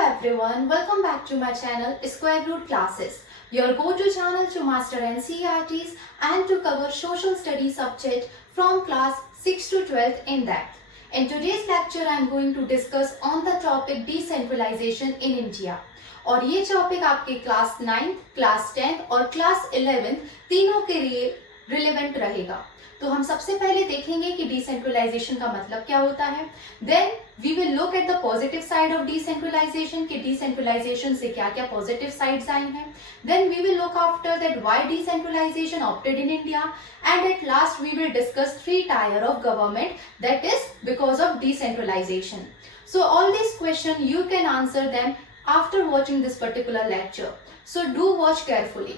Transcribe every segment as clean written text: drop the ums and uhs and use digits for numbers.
everyone, welcome back to my channel Square Root Classes, your go-to channel to master NCERTs and to cover social studies subject from class 6 to 12th in depth. In today's lecture, I am going to discuss on the topic decentralization in India. और ये topic आपके class 9th, class 10th और class 11th तीनों के लिए relevant रहेगा। तो हम सबसे पहले देखेंगे कि डिसेंट्रलाइजेशन का मतलब क्या होता है। Then we will look at the positive side of decentralisation कि डिसेंट्रलाइजेशन से क्या क्या पॉजिटिव साइड्स आई हैं। Then we will look after that why decentralisation opted in India and at last we will discuss 3 tier of government that is because of decentralisation. So all these questions you can answer them after watching this particular lecture. So do watch carefully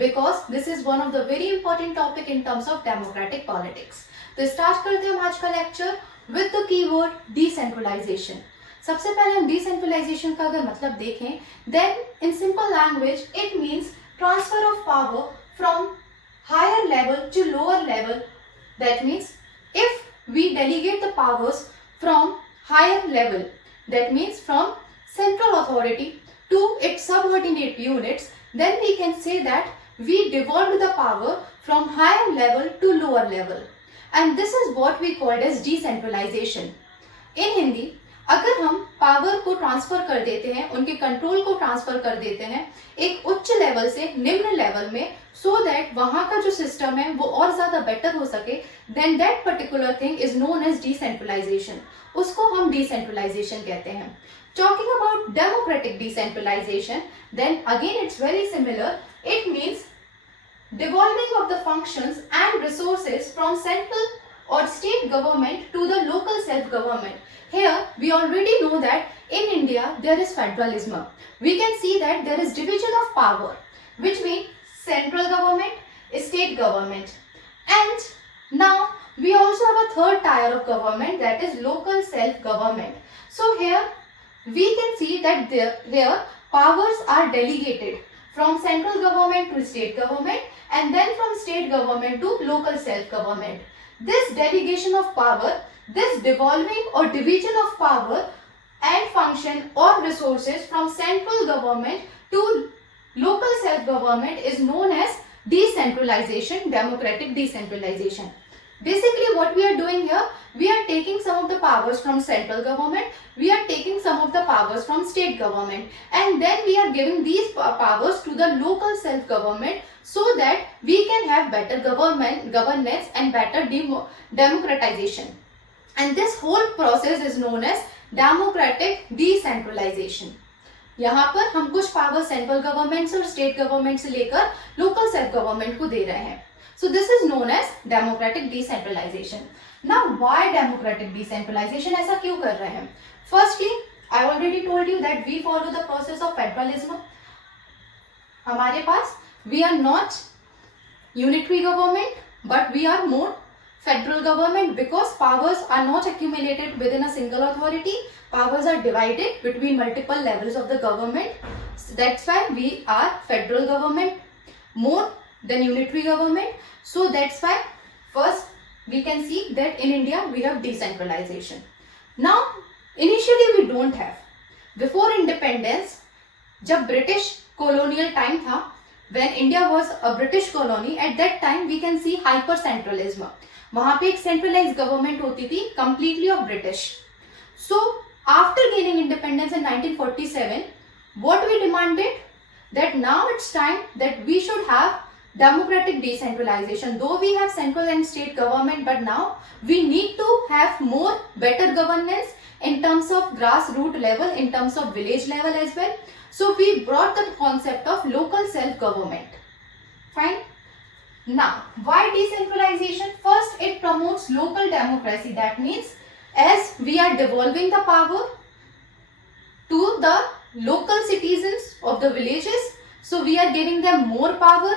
because this is one of the very important topic in terms of democratic politics. तो start करते हैं हम आज का lecture with the keyword decentralization. सबसे पहले हम decentralization का अगर मतलब देखें then in simple language it means transfer of power from higher level to lower level. That means if we delegate the powers from higher level, that means from central authority to its subordinate units, then we can say that we devolved the power from higher level to lower level, and this is what we called as decentralization. In Hindi, अगर हम power को transfer कर देते हैं, उनके control को transfer कर देते हैं एक उच्च लेवल से निम्न लेवल में, सो दैट वहां का जो सिस्टम है वो और ज्यादा बेटर हो सके, then that particular thing is known as decentralisation. उसको हम डिसेंट्रलाइजेशन कहते हैं. Talking about democratic decentralization, then again it's very similar. It means devolving of the functions and resources from central or state government to the local self-government. Here we already know that in India there is federalism. We can see that there is division of power, which means central government, state government, and now we also have a third tier of government, that is local self-government. So here we can see that there powers are delegated from central government to state government and then from state government to local self-government. This delegation of power, this devolving or division of power and function or resources from central government to local self-government is known as decentralization, democratic decentralization. Basically what we are doing here, we are taking some of the powers from central government, we are taking some of the powers from state government, and then we are giving these powers to the local self-government so that we can have better governance and better democratization. And this whole process is known as democratic decentralization. यहाँ पर हम कुछ power central government से और state government से लेकर local self government को दे रहे हैं. So this is known as democratic decentralization. Now why democratic decentralization? ऐसा क्यों कर रहे हैं? Firstly, I already told you that we follow the process of federalism. हमारे पास we are not unitary government, but we are more federal government because powers are not accumulated within a single authority. Powers are divided between multiple levels of the government. So that's why we are federal government more than unitary government. So that's why first we can see that in India we have decentralization. Now initially we don't have. Before independence, जब British colonial time था, when India was a British colony, at that time we can see hyper centralism. वहाँ पे एक centralized government होती थी completely of British. So after gaining independence in 1947, what we demanded that now it's time that we should have democratic decentralization. Though we have central and state government, but now we need to have more better governance in terms of grassroots level, in terms of village level as well. So we brought the concept of local self-government. Fine. Now, why decentralization? First, it promotes local democracy. That means as we are devolving the power to the local citizens of the villages, so we are giving them more power.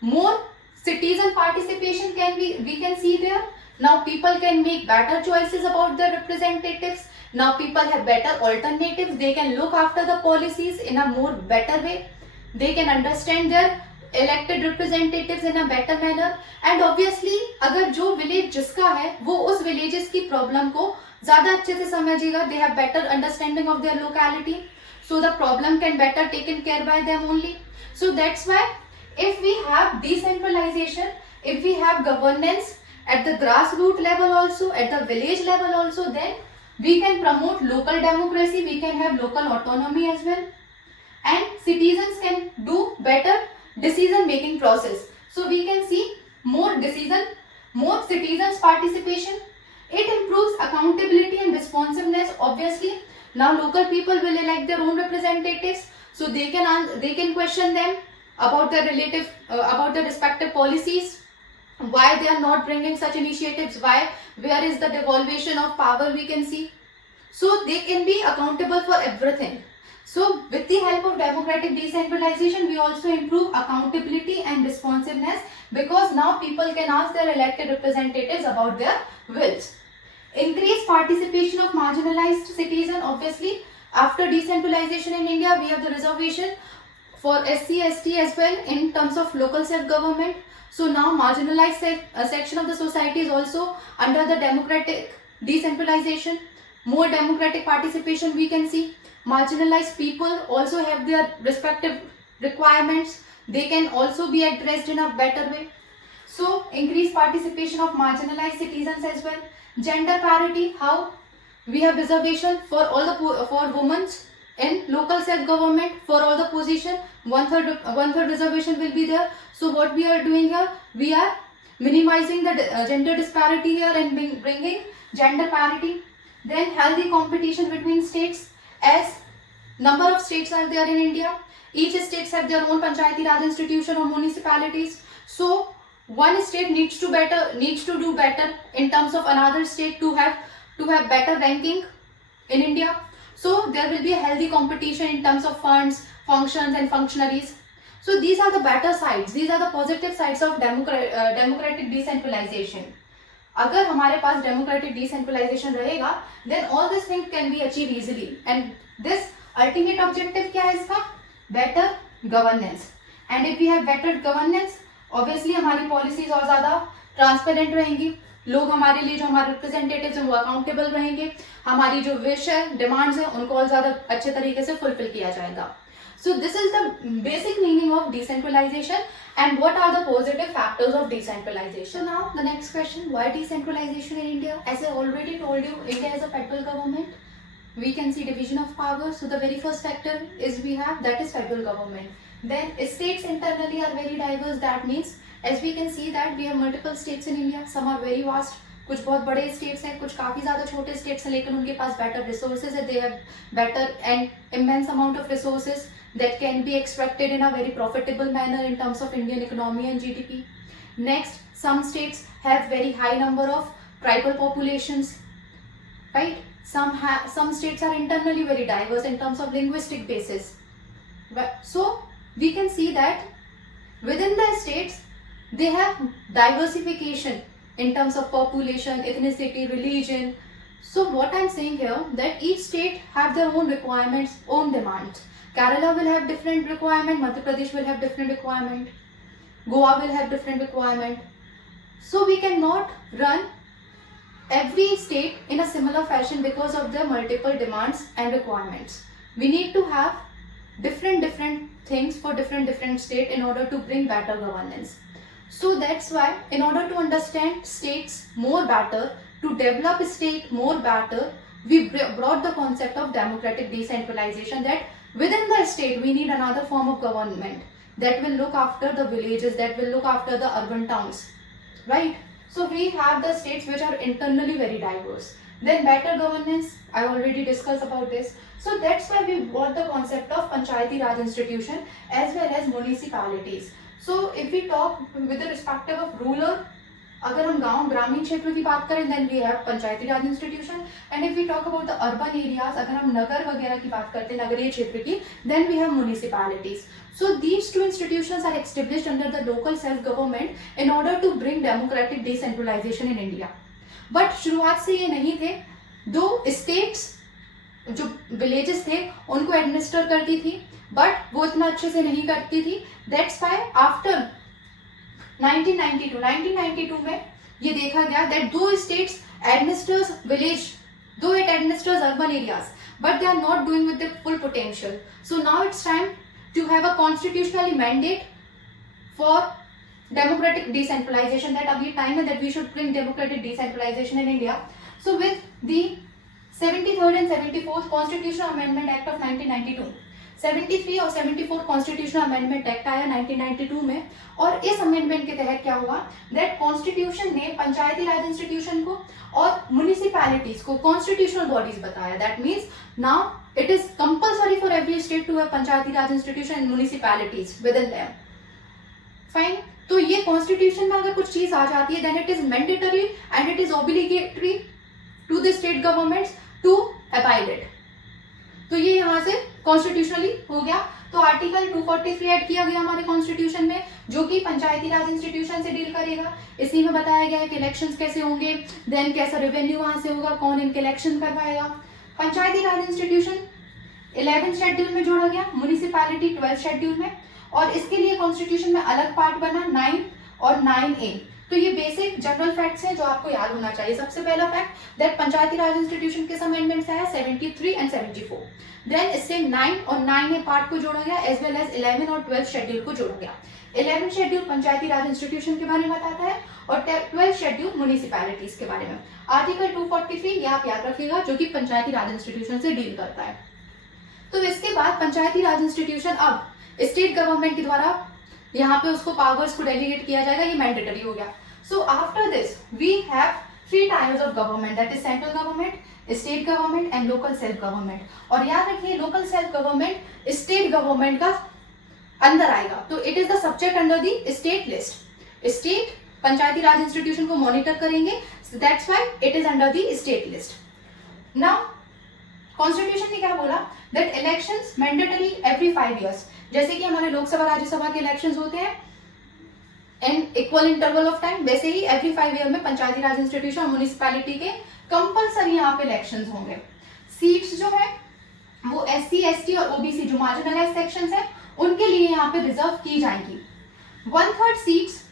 More citizen participation we can see there. Now people can make better choices about their representatives. Now people have better alternatives. They can look after the policies in a more better way. They can understand their elected representatives in a better manner. And obviously अगर जो village जिसका है वो उस villages की problem को ज़्यादा अच्छे से समझेगा. They have better understanding of their locality. so the problem can better taken care by them only. So that's why if we have decentralization, if we have governance at the grassroots level also, at the village level also, then we can promote local democracy, we can have local autonomy as well, and citizens can do better decision making process. So we can see more citizens participation. It improves accountability and responsiveness. Obviously, now local people will elect their own representatives, so they can question them about their about their respective policies, why they are not bringing such initiatives, where is the devolution of power we can see. So they can be accountable for everything. So with the help of democratic decentralization, we also improve accountability and responsiveness, because now people can ask their elected representatives about their wills. Increased participation of marginalized citizens. Obviously, after decentralization in India, we have the reservation for SC, ST as well in terms of local self-government. So now marginalized section of the society is also under the democratic decentralization. More democratic participation we can see. Marginalized people also have their respective requirements. They can also be addressed in a better way. So increased participation of marginalized citizens as well. Gender parity, how we have reservation for all the for women in local self-government for all the position. One third reservation will be there. So what we are doing here, we are minimizing the gender disparity here and bringing gender parity. Then healthy competition between states, as number of states are there in India. Each states have their own Panchayati Raj institution or municipalities. So one state needs to do better in terms of another state to have better ranking in India. So there will be a healthy competition in terms of funds, functions and functionaries. So these are the better sides, these are the positive sides of democratic decentralization. अगर हमारे पास democratic decentralization रहेगा, then all these things can be achieved easily. And this ultimate objective क्या है इसका? Better governance. And if we have better governance, obviously हमारी policies और ज़्यादा transparent रहेंगी. लोग हमारे लिए, जो हमारे representatives हैं, वो accountable रहेंगे. हमारी जो wish है, demands हैं, उनको और ज़्यादा अच्छे तरीके से fulfill किया जाएगा. So this is the basic meaning of decentralization and what are the positive factors of decentralization. So now the next question, why decentralization in India? As I already told you, India is a federal government. We can see division of power. So the very first factor is that is federal government. Then states internally are very diverse. That means as we can see that we have multiple states in India. Some are very vast. कुछ बहुत बड़े states हैं, कुछ काफ़ी ज़्यादा छोटे states हैं, लेकिन उनके पास बेटर रिसोर्सेज है. They have better and immense amount of resources that can be extracted in a very profitable manner in terms of Indian economy and GDP. Next, some states have very high number of tribal populations, right? Some states are internally very diverse in terms of linguistic basis. So we can see that within the states they have diversification in terms of population, ethnicity, religion. So what I'm saying here, that each state have their own requirements, own demands. Kerala will have different requirement, Madhya Pradesh will have different requirement, Goa will have different requirement. So we cannot run every state in a similar fashion because of their multiple demands and requirements. We need to have different things for different state in order to bring better governance. So that's why, in order to understand states more better, to develop state more better, we brought the concept of democratic decentralization, that within the state we need another form of government that will look after the villages, that will look after the urban towns, right? So we have the states which are internally very diverse. Then better governance, I already discussed about this. So that's why we brought the concept of Panchayati Raj institution as well as municipalities. So if we talk with the perspective of rural, अगर हम गांव ग्रामीण क्षेत्र की बात करें, then we have Panchayati Raj institution. And if we talk about the urban areas, अगर हम नगर वगैरह की बात करते हैं, नगरीय क्षेत्र की, then we have municipalities. So these two institutions are established under the local self government in order to bring democratic decentralization in India. But शुरुआत से ये नहीं थे. दो states जो villages थे उनको administer करती थी, but वो इतना अच्छे से नहीं करती थी. That's why after 1992 में ये देखा गया that दो states administers village, though it administers urban areas, but they are not doing with their full potential. So now it's time to have a constitutionally mandate for democratic decentralization, that अभी time है that we should bring democratic decentralization in India. So with the 73rd and 74th Constitutional Amendment Act of 1992, 73 और 74 constitutional amendment act आया 1992 में, और इस amendment के तहत क्या हुआ दैट कॉन्स्टिट्यूशन ने पंचायती राज इंस्टीट्यूशन को और म्युनिसिपैलिटीज को कॉन्स्टिट्यूशनल बॉडीज बताया. That means now it is compulsory for every state to have Panchayati Raj institution and municipalities within them. Fine. तो ये कॉन्स्टिट्यूशन में अगर कुछ चीज आ जाती है then it is mandatory and it is obligatory to the state governments to abide it. तो ये यहाँ से कॉन्स्टिट्यूशनली हो गया. तो आर्टिकल 243 ऐड किया गया हमारे कॉन्स्टिट्यूशन में, जो कि पंचायती राज इंस्टीट्यूशन से डील करेगा. इसी में बताया गया है कि इलेक्शंस कैसे होंगे, देन कैसा रेवेन्यू वहां से होगा, कौन इनके इलेक्शन करवाएगा. पंचायती राज इंस्टीट्यूशन 11th शेड्यूल में जोड़ा गया, म्युनिसिपैलिटी 12th शेड्यूल में, और इसके लिए कॉन्स्टिट्यूशन में अलग पार्ट बना 9 और 9A. तो ये बेसिक जनरल फैक्ट्स हैं जो आपको याद होना चाहिए. सबसे पहला fact that Panchayati Raj institution के अमेंडमेंट्स आया 73 एंड 74. देन इससे 9 और 9A पार्ट को जोड़ा गया एज वेल एज 11 और 12th शेड्यूल को जोड़ा गया. 11th शेड्यूल पंचायती राज इंस्टीट्यूशन के बारे में बताता है और 12th शेड्यूल म्युनिसिपैलिटीज के बारे में. आर्टिकल 243 ये आप याद रखिएगा, जो कि पंचायती राज इंस्टीट्यूशन से डील करता है. तो इसके बाद पंचायती राज इंस्टीट्यूशन अब स्टेट गवर्नमेंट के द्वारा यहाँ पे उसको पावर्स को डेलीगेट किया जाएगा, ये मैंडेटरी हो गया. So after this we have 3 types of government, that is central government, state government and local self government. और याद रखिए local self government state government का अंदर आएगा, तो it is the subject under the state list. State Panchayati Raj institution को monitor करेंगे, that's why it is under the state list. Now constitution ने क्या बोला that elections mandatory every 5 years. जैसे कि हमारे लोकसभा राज्यसभा के इलेक्शंस होते हैं in equal interval of time, वैसे ही एवरी 5 year में पंचायती राज इंस्टीट्यूशन और म्युनिसिपैलिटी के कंपल्सरी यहाँ पे इलेक्शंस होंगे. सीट्स जो है वो SC, ST और OBC जो मार्जिनलाइज सेक्शंस है उनके लिए यहाँ पे रिजर्व की जाएंगी. 1/3 सीट्स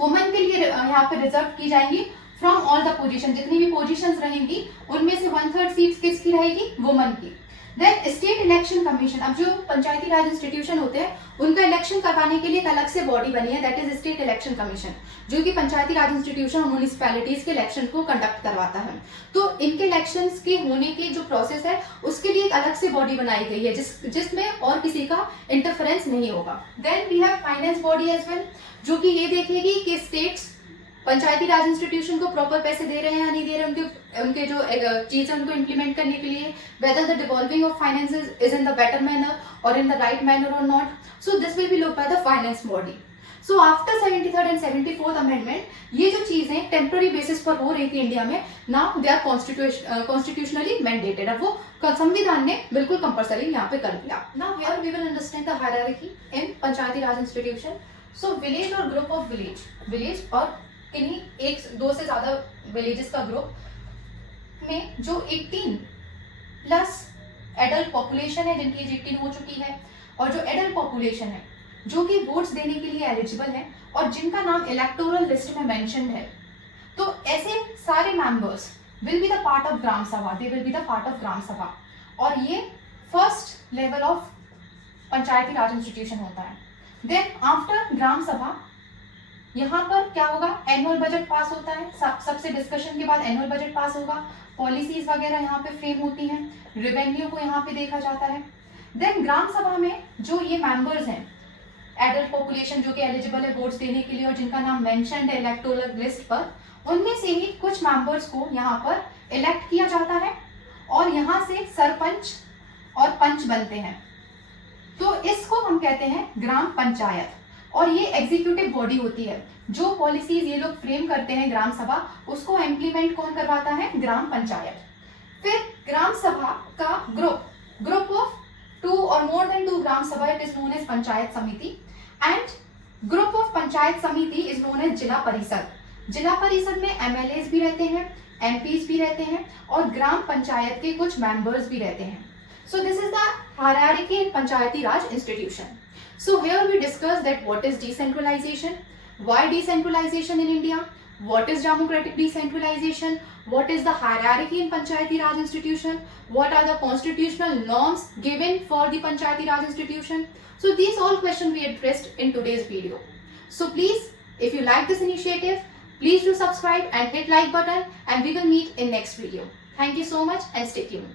वुमेन के लिए यहाँ पे रिजर्व की जाएंगी फ्रॉम ऑल द पोजीशन. जितनी भी पोजीशंस रहेंगी उनमें से 1/3 सीट्स किसकी रहेगी, वुमेन की. देन स्टेट इलेक्शन कमीशन, अब जो पंचायती राज इंस्टीट्यूशन होते हैं उनका इलेक्शन करवाने के लिए एक अलग से बॉडी बनी है, that is state election commission, जो कि पंचायती राज इंस्टीट्यूशन और म्युनिसिपैलिटीज के इलेक्शन को कंडक्ट करवाता है. तो इनके इलेक्शंस के होने की जो प्रोसेस है उसके लिए एक अलग से बॉडी बनाई गई है जिसमें और किसी का इंटरफेरेंस नहीं होगा. Then we have finance body as well, जो कि ये देखेगी कि स्टेट्स पंचायती राज इंस्टीट्यूशन को प्रॉपर पैसे दे रहे हैं या नहीं दे रहे हैं, उनके जो चीज है उनको इम्प्लीमेंट करने के लिए, whether the devolving of finances is in the better manner और इन द राइट मैनर और not. So this will be looked by the finance body. So after 73rd and 74th amendment ये जो चीजें temporary basis पर हो रही थी India में, now they are constitutionally mandated. अब वो संविधान ने बिल्कुल कंपल्सरी यहाँ पे कर दिया. Now here we will understand the hierarchy in Panchayati Raj institution. So village और ग्रुप ऑफ विलेज और किन्हीं 1-2 से ज्यादा विलेजेस का ग्रुप में जो 18+ एडल्ट पॉपुलेशन है, जिनकी एज 18 हो चुकी है, और जो एडल्ट पॉपुलेशन है जो कि वोट्स देने के लिए एलिजिबल है और जिनका नाम इलेक्टोरल लिस्ट में मेंशन्ड है, तो ऐसे सारे members will be the part of gram sabha. They will be the part of gram sabha. और ये first level of panchayati Raj institution होता है. देन आफ्टर ग्राम सभा यहाँ पर क्या होगा, एनुअल बजट पास होता है. सबसे डिस्कशन के बाद एनुअल बजट पास होगा, पॉलिसीज वगैरह यहाँ पे फ्रेम होती हैं, रेवेन्यू को यहाँ पे देखा जाता है. देन ग्राम सभा में जो ये मेंबर्स हैं एडल्ट पॉपुलेशन जो कि एलिजिबल है वोट्स देने के लिए और जिनका नाम मेंशन्ड है इलेक्टोरल लिस्ट पर, उनमें से ही कुछ मेंबर्स को यहाँ पर इलेक्ट किया जाता है और यहाँ से सरपंच और पंच बनते हैं. तो इसको हम कहते हैं ग्राम पंचायत. और ये एग्जीक्यूटिव बॉडी होती है. जो पॉलिसीज ये लोग फ्रेम करते हैं ग्राम सभा, उसको इम्प्लीमेंट कौन करवाता है, ग्राम पंचायत. फिर ग्राम सभा का ग्रुप ऑफ 2 और more than 2 gram sabha, it is known as panchayat samiti. And group of panchayat समिति इज नोन एज जिला परिषद. जिला परिषद में MLAs भी रहते हैं, MPs भी रहते हैं और ग्राम पंचायत के कुछ मेंबर्स भी रहते हैं. So this is the hierarchy in Panchayati Raj institution. So here we discuss that what is decentralization, why decentralization in India, What is democratic decentralization? What is the hierarchy in Panchayati Raj institution? What are the constitutional norms given for the Panchayati Raj institution? So these all questions we addressed in today's video. So please, if you like this initiative, please do subscribe and hit like button, and we will meet in next video. Thank you so much and stay tuned.